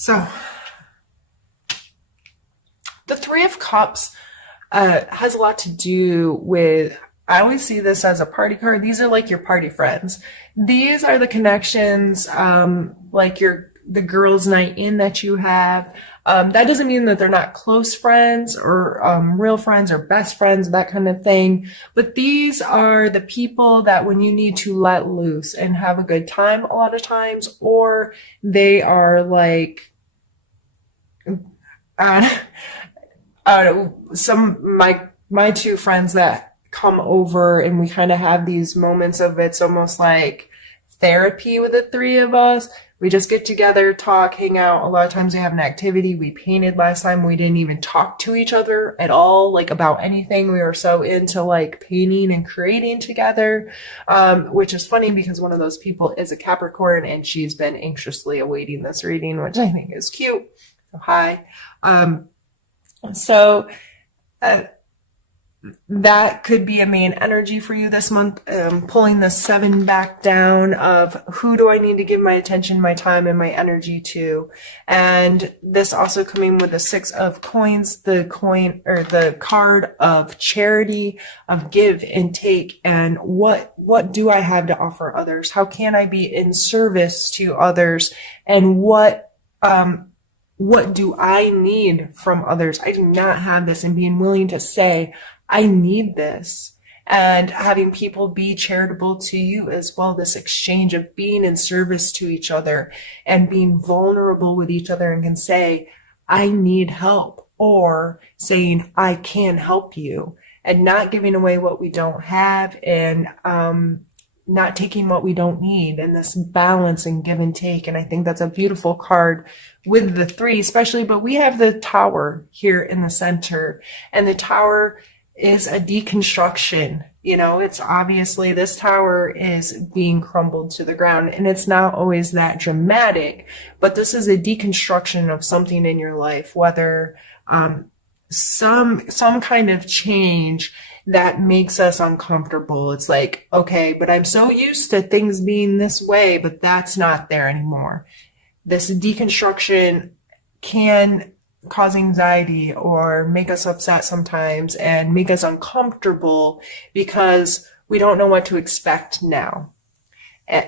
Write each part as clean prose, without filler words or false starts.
So, the Three of Cups has a lot to do with, I always see this as a party card. These are like your party friends. These are the connections, like the girls' night in that you have. That doesn't mean that they're not close friends or real friends or best friends, that kind of thing. But these are the people that when you need to let loose and have a good time a lot of times, or they are like, uh, my two friends that come over and we kind of have these moments of it's almost like therapy with the three of us. We just get together, talk, hang out. A lot of times we have an activity. We painted last time. We didn't even talk to each other at all, like about anything. We were so into like painting and creating together, which is funny because one of those people is a Capricorn and she's been anxiously awaiting this reading, which I think is cute. So hi. So that could be a main energy for you this month, pulling the 7 back down of who do I need to give my attention, my time, and my energy to. And this also coming with the 6 of coins, the coin or the card of charity, of give and take, and what do I have to offer others? How can I be in service to others? And what do I need from others? I do not have this, and being willing to say, I need this, and having people be charitable to you as well. This exchange of being in service to each other and being vulnerable with each other and can say, I need help, or saying, I can help you, and not giving away what we don't have, and not taking what we don't need, and this balance and give and take. And I think that's a beautiful card with the 3 especially, but we have the Tower here in the center, and the Tower is a deconstruction. You know, it's obviously this tower is being crumbled to the ground, and it's not always that dramatic, but this is a deconstruction of something in your life, whether some kind of change that makes us uncomfortable. It's like, okay, but I'm so used to things being this way, but that's not there anymore. This deconstruction can cause anxiety or make us upset sometimes and make us uncomfortable because we don't know what to expect now.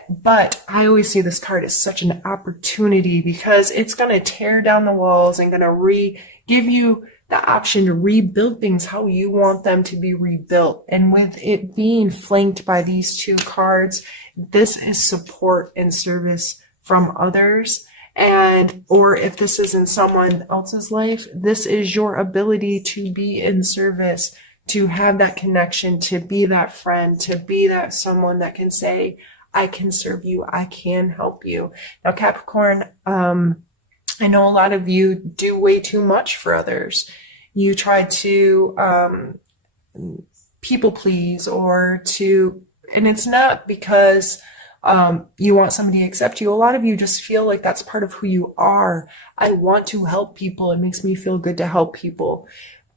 But I always see this card as such an opportunity because it's going to tear down the walls and going to give you the option to rebuild things how you want them to be rebuilt. And with it being flanked by these 2 cards, this is support and service from others. And, or if this is in someone else's life, this is your ability to be in service, to have that connection, to be that friend, to be that someone that can say, I can serve you, I can help you. Now, Capricorn, I know a lot of you do way too much for others. You try to people please, and it's not because you want somebody to accept you. A lot of you just feel like that's part of who you are. I want to help people. It makes me feel good to help people.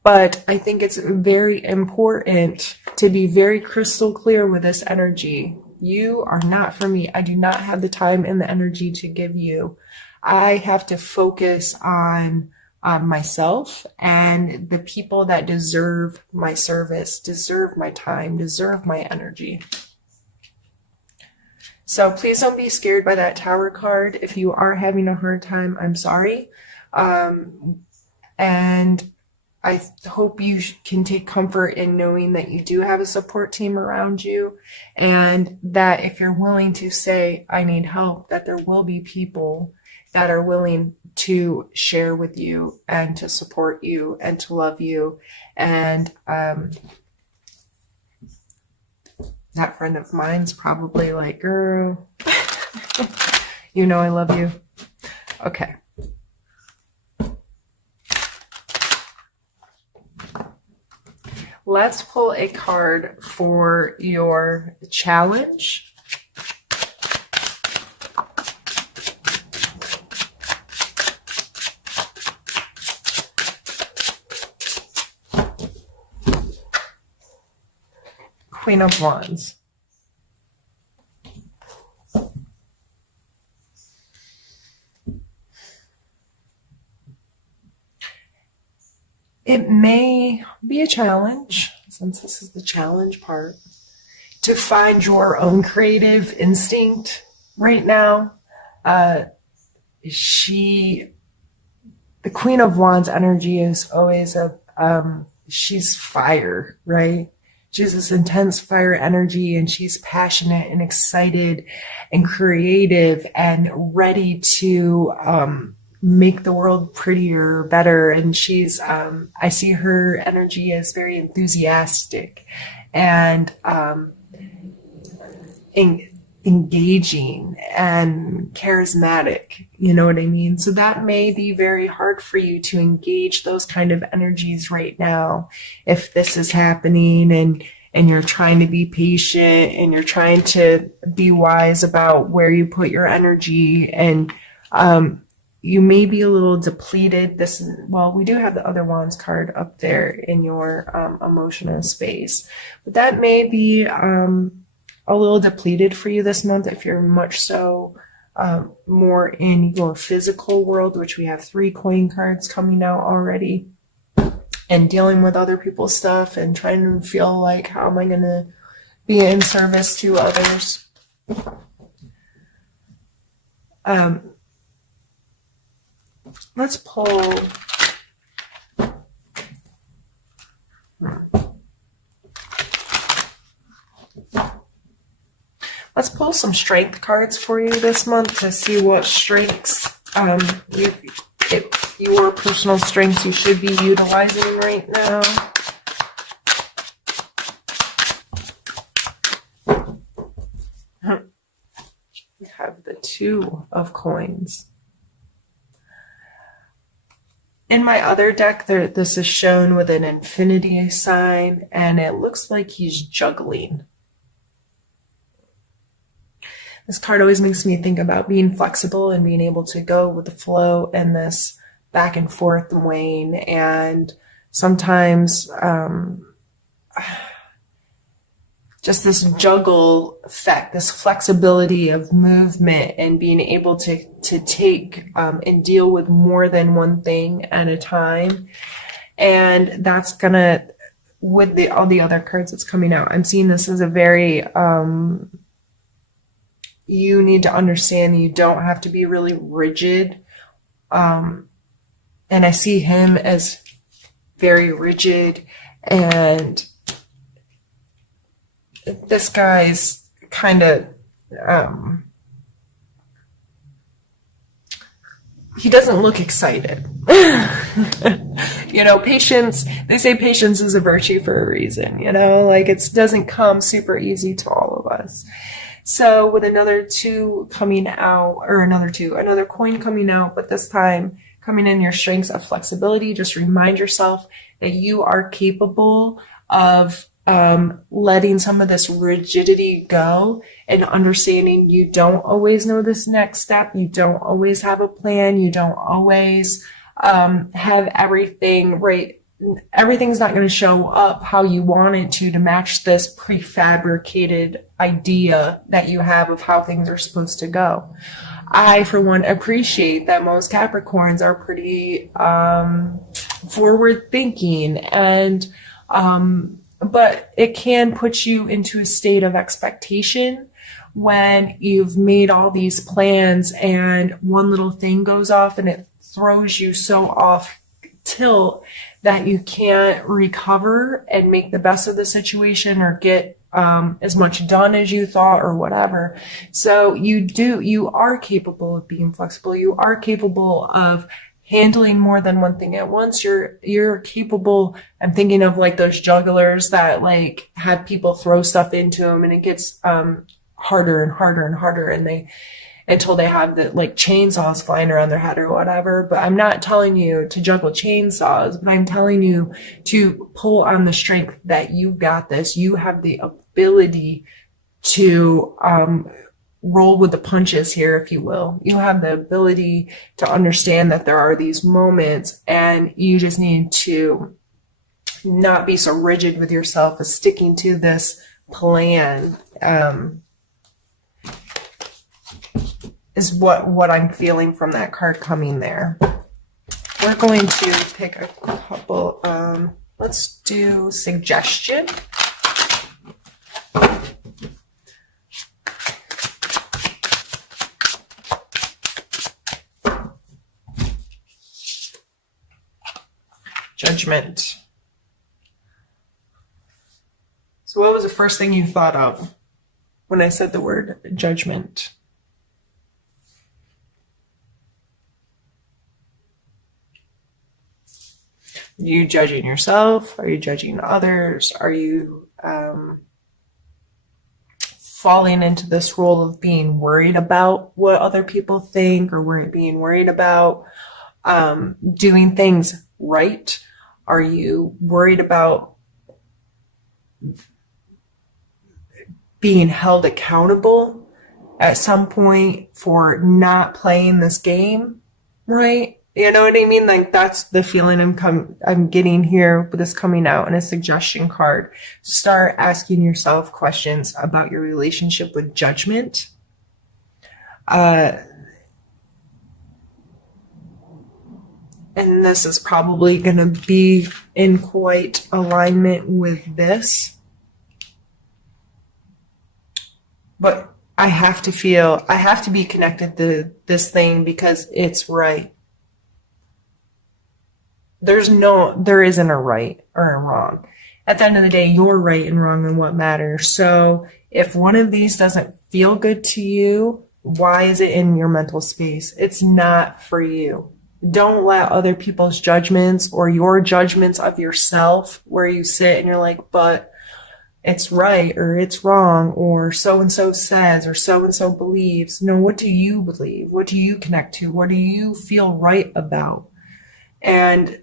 But I think it's very important to be very crystal clear with this energy. You are not for me. I do not have the time and the energy to give you. I have to focus on myself and the people that deserve my service, deserve my time, deserve my energy. So please don't be scared by that Tower card. If you are having a hard time, I'm sorry. And I hope you can take comfort in knowing that you do have a support team around you, and that if you're willing to say, I need help, that there will be people that are willing to share with you and to support you and to love you. And that friend of mine's probably like, girl, you know I love you. Okay. Let's pull a card for your challenge. Queen of Wands. it may be a challenge, since this is the challenge part, to find your own creative instinct right now. The Queen of Wands energy is always she's fire, right? She has this intense fire energy, and she's passionate and excited and creative and ready to make the world prettier, better. And she's, I see her energy as very enthusiastic and engaging and charismatic, you know what I mean? So that may be very hard for you to engage those kind of energies right now if this is happening, and you're trying to be patient and you're trying to be wise about where you put your energy, and you may be a little depleted. Well, we do have the other Wands card up there in your emotional space, but that may be a little depleted for you this month if you're much so more in your physical world, which we have 3 coin cards coming out already, and dealing with other people's stuff and trying to feel like, how am I going to be in service to others? Let's pull some strength cards for you this month to see what strengths, your personal strengths you should be utilizing right now. We have the 2 of coins. In my other deck, this is shown with an infinity sign, and it looks like he's juggling. This card always makes me think about being flexible and being able to go with the flow and this back and forth weighing. And sometimes just this juggle effect, this flexibility of movement and being able to take and deal with more than one thing at a time. And that's gonna, with all the other cards that's coming out, I'm seeing this as a very you need to understand you don't have to be really rigid. And I see him as very rigid, and this guy's kind of, he doesn't look excited. You know, patience, they say patience is a virtue for a reason, you know, like it doesn't come super easy to all of us. So with another 2 coming out, or another coin coming out, but this time coming in your strengths of flexibility, just remind yourself that you are capable of letting some of this rigidity go and understanding you don't always know this next step. You don't always have a plan. You don't always have everything right. Everything's not going to show up how you want it to match this prefabricated idea that you have of how things are supposed to go. I, for one, appreciate that most Capricorns are pretty forward thinking, and but it can put you into a state of expectation when you've made all these plans and one little thing goes off and it throws you so off tilt that you can't recover and make the best of the situation or get as much done as you thought or whatever. So you are capable of being flexible. You are capable of handling more than one thing at once. You're capable. I'm thinking of like those jugglers that like have people throw stuff into them and it gets harder and harder and harder, and until they have the like chainsaws flying around their head or whatever. But I'm not telling you to juggle chainsaws, but I'm telling you to pull on the strength that you've got this. You have the ability to roll with the punches here, if you will. You have the ability to understand that there are these moments, and you just need to not be so rigid with yourself as sticking to this plan. Is what I'm feeling from that card coming there. We're going to pick a couple, let's do suggestion. Judgment. So what was the first thing you thought of when I said the word judgment? Are you judging yourself? Are you judging others? Are you falling into this role of being worried about what other people think, or being worried about doing things right? Are you worried about being held accountable at some point for not playing this game right? You know what I mean? Like, that's the feeling I'm getting here with this coming out in a suggestion card. Start asking yourself questions about your relationship with judgment. And this is probably going to be in quite alignment with this. But I have to be connected to this thing because it's right. There isn't a right or a wrong. At the end of the day, you're right and wrong in what matters. So if one of these doesn't feel good to you, why is it in your mental space? It's not for you. Don't let other people's judgments or your judgments of yourself, where you sit and you're like, but it's right or it's wrong, or so-and-so says or so-and-so believes. No, what do you believe? What do you connect to? What do you feel right about? And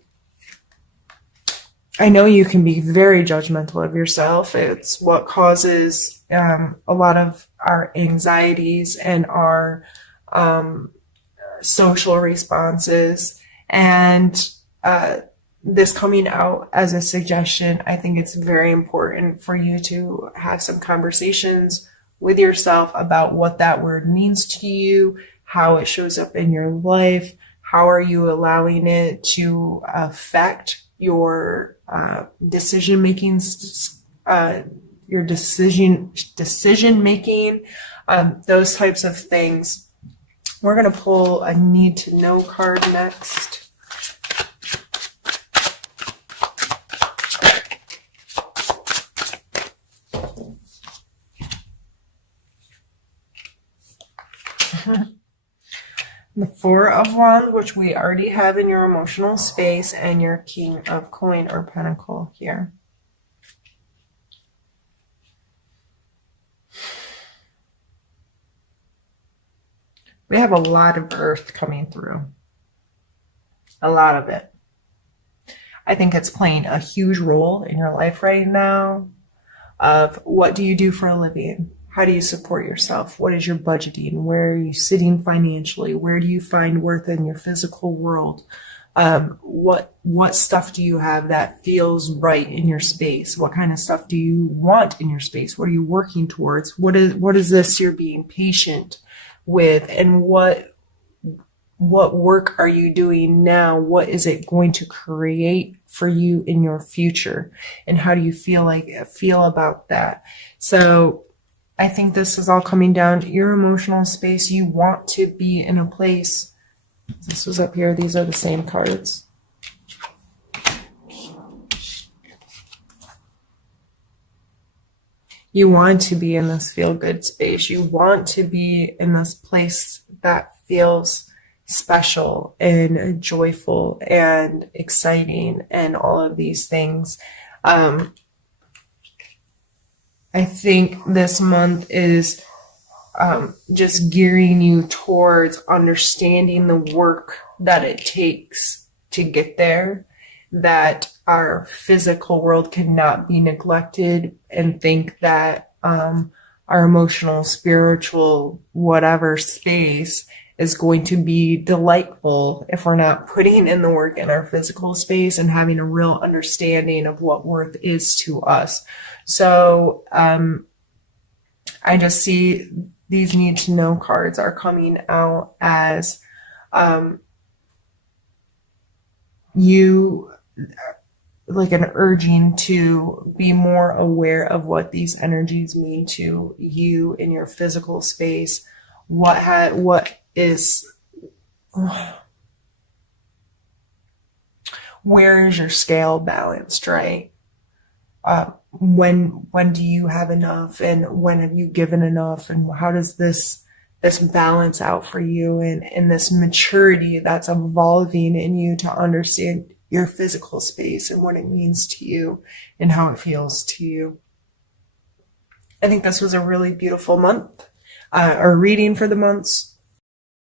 I know you can be very judgmental of yourself. It's what causes a lot of our anxieties and our social responses. And this coming out as a suggestion, I think it's very important for you to have some conversations with yourself about what that word means to you, how it shows up in your life, how are you allowing it to affect your decision making, your decision making, those types of things. We're going to pull a need to know card next. The Four of Wands, which we already have in your emotional space, and your King of Coin or Pentacle here. We have a lot of Earth coming through. A lot of it. I think it's playing a huge role in your life right now of what do you do for a living? How do you support yourself? What is your budgeting? Where are you sitting financially? Where do you find worth in your physical world? What stuff do you have that feels right in your space? What kind of stuff do you want in your space? What are you working towards? What is this you're being patient with? And what work are you doing now? What is it going to create for you in your future? And how do you feel about that? So I think this is all coming down to your emotional space. You want to be in a place. This was up here. These are the same cards. You want to be in this feel-good space. You want to be in this place that feels special and joyful and exciting and all of these things. I think this month is just gearing you towards understanding the work that it takes to get there, that our physical world cannot be neglected, and think that our emotional, spiritual, whatever space is going to be delightful if we're not putting in the work in our physical space and having a real understanding of what worth is to us. So I just see these need to know cards are coming out as you, like an urging to be more aware of what these energies mean to you in your physical space. What is, where is your scale balanced, right? When do you have enough, and when have you given enough, and how does this balance out for you, and this maturity that's evolving in you to understand your physical space and what it means to you and how it feels to you. I think this was a really beautiful month, or reading for the months.